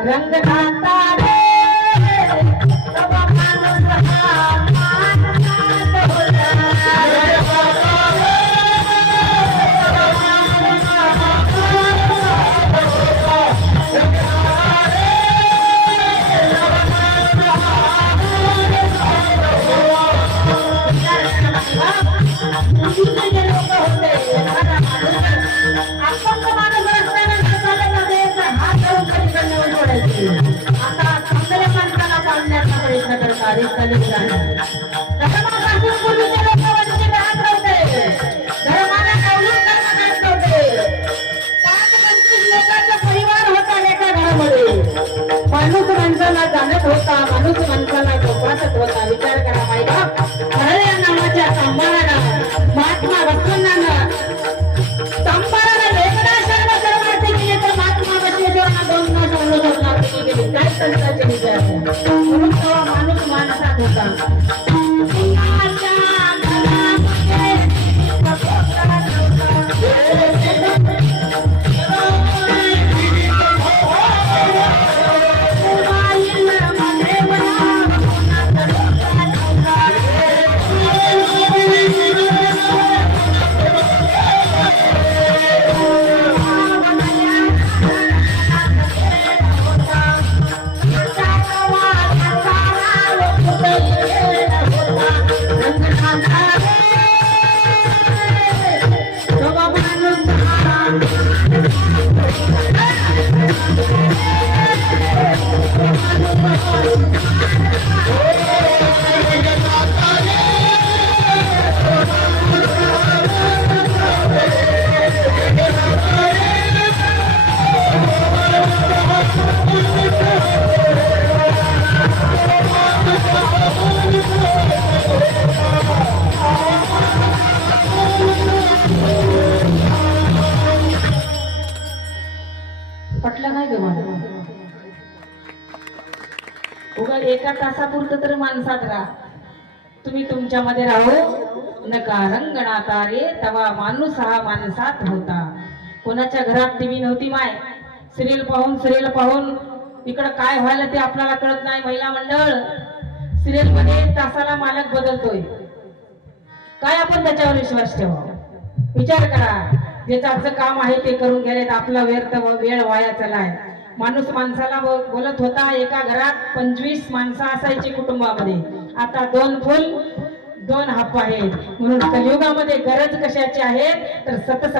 रंग घाता रे तवा माणूस हा माणसात होता। आता चांगल्या माणसाला पाळण्याचा प्रयत्न करतात धर्मापासून पूर्वीचे लोक वंचित राहत नव्हते, धर्माला कौलून करत नव्हते। 5-25 लोकांचा परिवार होता एका घरामध्ये, माणूस माणसाला जाणत होता, माणूस माणसाला जोपासत होता। विचार करा मायबाप, खरं नावाच्या सांबारानं महात्मा बसवण्णानं सांबारानं वेगळा सर्व धर्माचे केले तर महात्मा बसवेश्वरांना 2 मास अनुसरणार केली। काय संतांचे विचार म्हणून तेव्हा माणूस माणसात होता। पटलं नाही तुम्हाला? उगा एका तासापुरतं तर माणसात राहा, तुम्ही तुमच्यामध्ये राहू नका। रंगणाता रे तवा माणूस हा माणसात होता। कोणाच्या घरात टीव्ही नव्हती माय, सिरियल पाहून इकडं काय व्हायला ते आपल्याला कळत नाही। महिला मंडळ सिरियल मध्ये तासाला मालक बदलतोय, काय आपण त्याच्यावर विश्वास ठेवा? विचार करा, ज्याचं काम आहे ते करून गेले, आपला व्यर्थ वेळ वाया चालाय। माणूस माणसाला बोलत होता, एका घरात 25 माणसं असायची कुटुंबामध्ये, आता 2 फुल 2 हाप आहेत। म्हणून कलियुगामध्ये गरज कशाची आहे तर